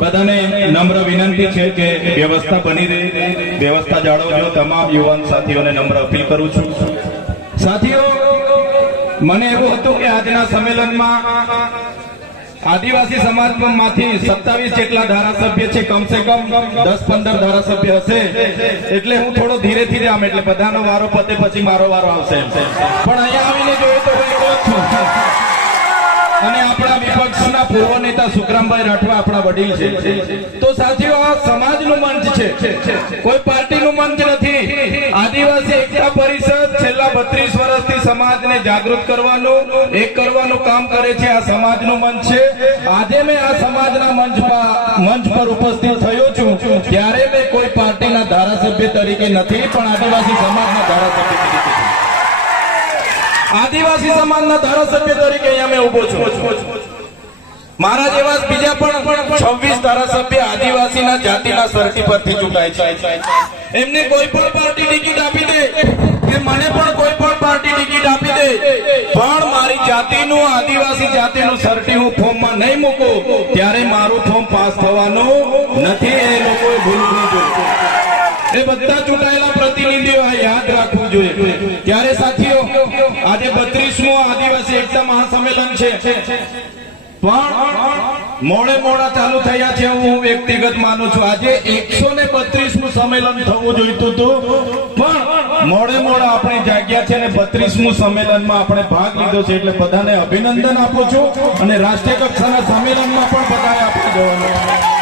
બધાને નમ્ર વિનંતી છે કે વ્યવસ્થા બની રહે. વ્યવસ્થા જાળવજો તમામ યુવાન સાથીઓને નમ્ર અપીલ કરું છું. સાથીઓ, મને એવું હતું કે આજના સંમેલનમાં આદિવાસી સમાજમાંથી સત્તાવીસ જેટલા ધારાસભ્ય છે, કમસે કમ દસ પંદર ધારાસભ્ય હશે. એટલે હું થોડો ધીરે ધીરે આમ એટલે બધાનો વારો પતે પછી મારો વારો આવશે. પણ અહીંયા આવીને જોયું તો અને આપણા વિપક્ષના પૂર્વ નેતા સુખરામભાઈ રાઠવા આપણા વડીલ છે. તો સાથીઓ, આ સમાજનું મંચ છે. કોઈ પાર્ટીનું મંચ નથી. આદિવાસી એકતા પરિષદ છેલ્લા બત્રીસ વર્ષથી સમાજને જાગૃત કરવાનું, એક કરવાનું કામ કરે છે. આ સમાજનું મંચ છે. આજે મેં આ સમાજના મંચ મંચ પર ઉપસ્થિત થયો છું. ત્યારે મેં કોઈ પાર્ટીના ધારાસભ્ય તરીકે નથી, પણ આદિવાસી સમાજના ધારાસભ્ય. આદિવાસી સમાજના ધારાસભ્ય તરીકે અહીંયા મેં ઊભો છું. મારા જેવા બીજા પણ છવ્વીસ ધારાસભ્ય આદિવાસીના જાતિના સરકી પરથી ચૂંટાય છે. એમને કોઈ પણ પાર્ટી ટિકિટ આપી દે. કે મને પણ કોઈ પણ પાર્ટી ટિકિટ આપી દે. પણ મારી જાતિનું, આદિવાસી જાતિનું સરટી હું ફોર્મમાં નહીં મૂકું. ત્યારે મારું ફોર્મ પાસ થવાનું નથી. એ લોકોએ ભૂલવું જોઈએ એ બધા ચૂંટાયેલા પ્રતિનિધિઓ યાદ રાખવું જોઈએ. ત્યારે સાથીઓ આજે બત્રીસમો આદિવાસી એકતા મહાસંમેલન છે. પણ મોડે મોડા ચાલુ થયા છે હું વ્યક્તિગત માનું છું. આજે એકસો ને બત્રીસનું સંમેલન થવું જોઈતું હતું. પણ મોડે મોડા આપણી જાગ્યા છે ને બત્રીસમું સંમેલનમાં આપણે ભાગ લીધો છે એટલે બધાને અભિનંદન આપું છું. અને રાષ્ટ્રીય કક્ષાના સંમેલનમાં પણ બધાએ આપણે જવાનું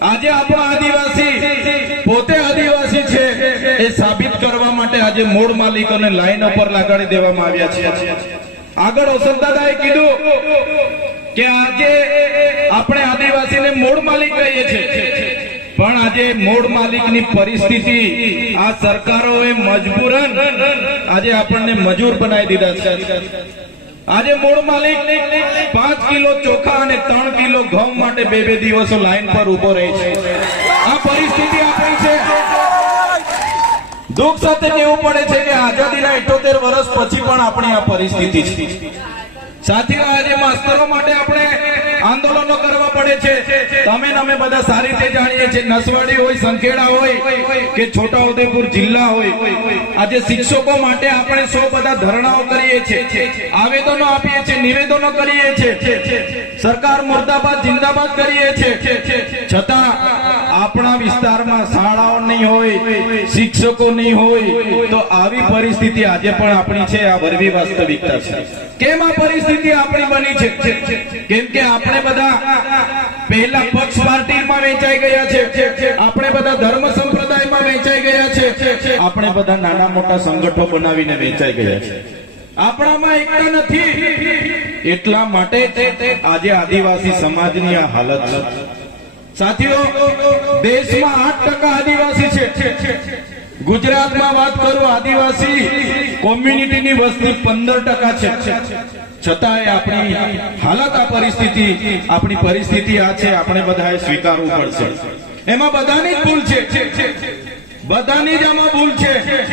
આજે આપણો આદિવાસી પોતે આદિવાસી છે એ સાબિત કરવા માટે આજે મૂળ માલિકોને લાઈન ઉપર લગાડી દેવામાં આવ્યા છે. આગળ ઓસંતાદાએ કીધું કે આજે આપણે આદિવાસીને મૂળ માલિક કહીએ છીએ. પણ આજે મૂળ માલિકની પરિસ્થિતિ આ સરકારોએ મજબૂરન આજે આપણને મજૂર બનાવી દીધા છે. આજે મૂળ માલિક પાંચ કિલો ચોખા અને ત્રણ કિલો ઘઉં માટે બે બે દિવસો લાઈન પર ઊભો રહે છે. આ પરિસ્થિતિ આપણી છે. દુઃખ સાથે કહેવું પડે છે કે આઝાદીના ઇઠોતેર વર્ષ પછી પણ આપણી આ પરિસ્થિતિ છે. સાથીઓ, આજે માસ્તરો માટે આપણે આંદોલનો કરવા પડે છે. તમે અમે બધા સારી રીતે જાણીએ છીએ. નસવાડી હોય, સંખેડા હોય કે છોટા ઉદેપુર જિલ્લા હોય. આજે શિક્ષકો માટે આપણે સૌ બધા ધરણાઓ કરીએ છીએ. આવેદનો આપીએ છીએ, નિવેદનો કરીએ છીએ. સરકાર મુર્દાબાદ, જિંદાબાદ કરીએ છીએ. છતાં આપણા વિસ્તારમાં શાળાઓ નહીં હોય, શિક્ષકો નહીં હોય, તો આવી પરિસ્થિતિ આજે પણ આપણી છે, આ વરવી વાસ્તવિકતા છે. કેમ આ પરિસ્થિતિ આપણી બની છે? કેમ કે આપણે બધા પહેલા પક્ષ પાર્ટીમાં વેચાઈ ગયા છે, આપણે બધા ધર્મ સંપ્રદાયમાં વેચાઈ ગયા છે, આપણે બધા નાના મોટા સંગઠનો બનાવીને વેચાઈ ગયા છે. આપણામાં એકતા નથી. એટલા માટે આજે આદિવાસી સમાજની આ હાલત છે. સાથીઓ, દેશમાં આઠ ટકા આદિવાસી છે. ગુજરાતમાં વાત કરું, આદિવાસી કોમ્યુનિટીની વસ્તી પંદર ટકા છે. છતાંય આપણી હાલત આ પરિસ્થિતિ, આપણી પરિસ્થિતિ આ છે, આપણે બધાએ સ્વીકારવું પડશે. એમાં બધાની જ ભૂલ છે. બધાની જ આમાં ભૂલ છે.